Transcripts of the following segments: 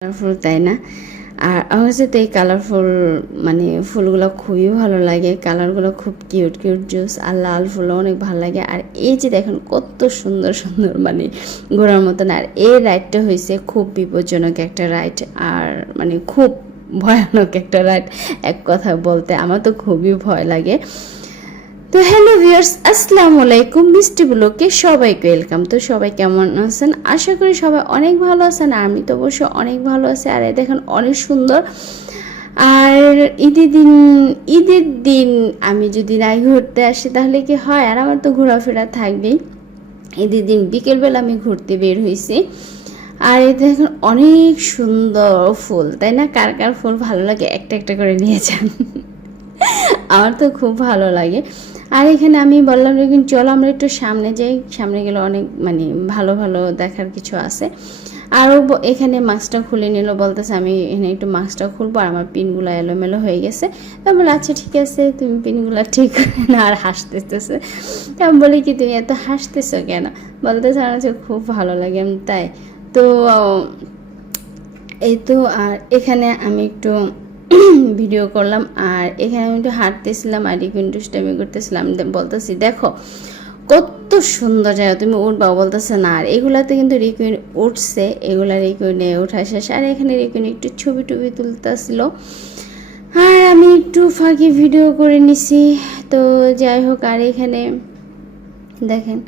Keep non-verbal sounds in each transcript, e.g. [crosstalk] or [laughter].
Colourful তাই না? আর আমার তো এই কালারফুল মানে ফুলগুলো খুবই ভালো লাগে কালারগুলো খুব কিউট কিউট জুস আর লাল ফুলও অনেক ভালো লাগে। আর এই যে দেখেন, কত সুন্দর সুন্দর মানে ঘোরার মতন। আর এই রাইডটা হয়েছে খুব বিপজ্জনক একটা রাইড আর মানে খুব ভয়ানক একটা রাইড এক কথা বলতে। আমার তো খুবই ভয় লাগে। তো হ্যালো ভিউয়ার্স, আসসালামু আলাইকুম। মিষ্টি ব্লকে সবাইকে ওয়েলকাম। তো সবাই কেমন আছেন? আশা করি সবাই অনেক ভালো আছেন আমি তো অবশ্য অনেক ভালো আছি। আর দেখেন, অনেক সুন্দর। আর ঈদের দিন ঈদের দিন আমি যদি নাই ঘুরতে আসি, তাহলে কি হয়? আর আমার তো ঘোরাফেরা থাকবেই। ঈদের দিন বিকেলবেলা আমি ঘুরতে বের হয়েছি আর এই দেখুন, অনেক সুন্দর ফুল। তাই না? কার কার ফুল ভালো লাগে? একটা একটা করে নিয়ে যান। আমার তো খুব ভালো লাগে। আর এখানে আমি বললাম দেখুন চলো, আমরা একটু সামনে যাই। সামনে গেলে অনেক মানে ভালো ভালো দেখার কিছু আছে। আরও এখানে মাস্কটা খুলে নিল, বলতেছে, আমি এখানে একটু মাস্কটা খুলবো আর আমার পিনগুলো এলোমেলো হয়ে গেছে। আমি বলি আচ্ছা ঠিক আছে, তুমি পিনগুলো ঠিক করে না আর হাসতেছে। আমি বলি, কি তুমি এত হাসতেছো কেন? বলতেছে, আমার খুব ভালো লাগে তাই। তো এই তো, আর এখানে আমি একটু ভিডিও করলাম, আর এখানে আমি একটু হাঁটতেছিলাম, আর একটু দুষ্টামি করতেছিলাম। বলতেছি, দেখো, কত সুন্দর জায়গা, তুমি উঠবা বলতেছে, না, আর এগুলাতে কিন্তু রিকুইন উঠছে, এগুলা রিকুইনে ওঠা শেষ আর এখানে রিকুইন একটু ছবি টবি তুলতেছিল। আর আমি একটু ফাঁকি ভিডিও করে নিছি। তো যাই হোক, আর এখানে দেখেন,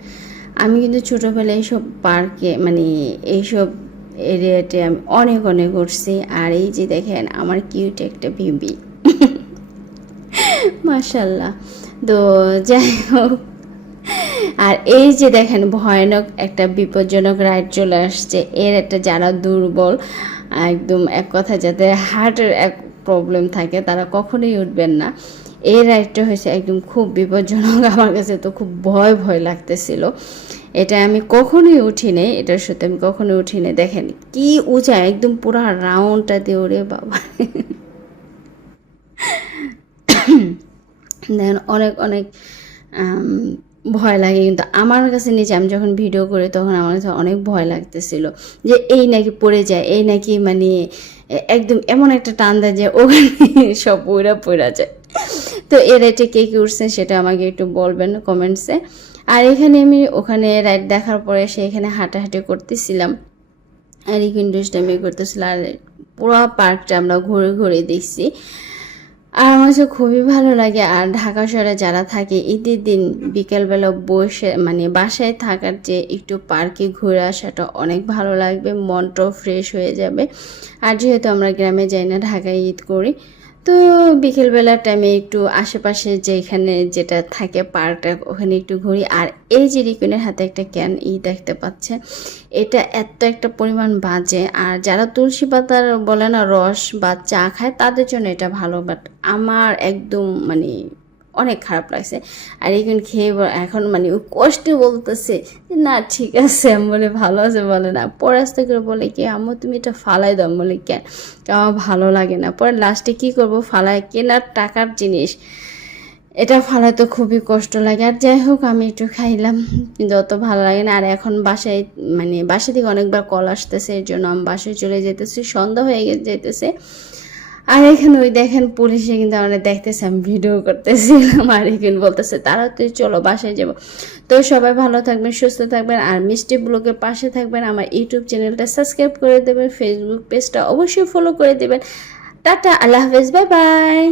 আমি কিন্তু ছোটোবেলায় এইসব পার্কে মানে এইসব এরিয়াতে আমি অনেক অনেক ঘুরছি আর এই যে দেখেন আমার কিউট একটা বেবি [laughs] মাশাল্লাহ তো যাই হোক। আর এই যে দেখেন ভয়ানক একটা বিপজ্জনক রাইড চলে আসছে, এর একটা যারা দুর্বল, একদম এক কথা যাতে হার্টের এক প্রবলেম থাকে, তারা কখনোই উঠবেন না। এই রাইডটা হয়েছে একদম খুব বিপজ্জনক [laughs] আমার কাছে তো খুব ভয় ভয় লাগতেছিল। এটা আমি কখনোই উঠিনি, এটার সাথে আমি কখনোই উঠিনি। দেখেন কি উঁচা, একদম পুরো রাউন্ডটা দিয়ে, ওরে বাবা। [coughs] দেখেন অনেক অনেক ভয় লাগে কিন্তু আমার কাছে নিচে আমি যখন ভিডিও করি তখন আমার কাছে অনেক ভয় লাগতেছিল যে এই নাকি পড়ে যায়, এই নাকি মানে একদম এমন একটা টান দেয় যে ওখানে সব পইরা পইরা যায়। তো এর এটা কে কে উঠছে সেটা আমাকে একটু বলবেন কমেন্টসে আর এখানে আমি, ওখানে রাইড দেখার পরে সে এখানে হাঁটাহাঁটি করতেছিলাম। আর এই আমি করতেছিল আর পুরো পার্কটা আমরা ঘুরে ঘুরে দেখছি। আর আমার কাছে খুবই ভালো লাগে। আর ঢাকা শহরে যারা থাকে, ঈদের দিন বিকেলবেলা বসে মানে বাসায় থাকার যে একটু পার্কে ঘুরে আসাটা অনেক ভালো লাগবে। মনটাও ফ্রেশ হয়ে যাবে। আর যেহেতু আমরা গ্রামে যাই না, ঢাকায় ঈদ করি তো বিকেলবেলার টাইমে একটু আশেপাশে যেখানে যেটা থাকে পার্কটা ওখানে একটু ঘুরি। আর এই যে রিকুনের হাতে একটা ক্যান ই দেখতে পাচ্ছে, এটা এত একটা পরিমাণ বাজে। আর যারা তুলসী পাতার বলে না রস বা চা খায়, তাদের জন্য এটা ভালো। বাট আমার একদম মানে অনেক খারাপ লাগছে। আর এখন খেয়ে এখন মানে কষ্টে বলতেছে না, ঠিক আছে। আমি বলে, ভালো আছে। বলে, না, পরে আস্তে করে বলে কি, আম্মু, তুমি এটা ফালাই দাও। বলে, কেন? আমার ভালো লাগে না। পরে লাস্টে কি করব? ফালায় কেনার টাকার জিনিস। এটা ফালাতে খুবই কষ্ট লাগে। আর যাই হোক, আমি একটু খাইলাম। কিন্তু অত ভালো লাগে না। আর এখন বাসায় মানে বাসা থেকে অনেকবার কল আসতেছে। এর জন্য আমি বাসায় চলে যেতেছি। সন্ধ্যা হয়ে যেতেছে আর এখানে ওই দেখেন পুলিশে কিন্তু আমরা দেখতেছি, আমি ভিডিও করতেছিলাম, আর এখানে বলতেছে, তারা তুই চলো বাসায় যাব। তো সবাই ভালো থাকবেন, সুস্থ থাকবেন, আর মিষ্টি ব্লগের পাশে থাকবেন, আমার ইউটিউব চ্যানেলটা সাবস্ক্রাইব করে দেবেন ফেসবুক পেজটা অবশ্যই ফলো করে দেবেন। টাটা, আল্লাহ হাফেজ বাই বাই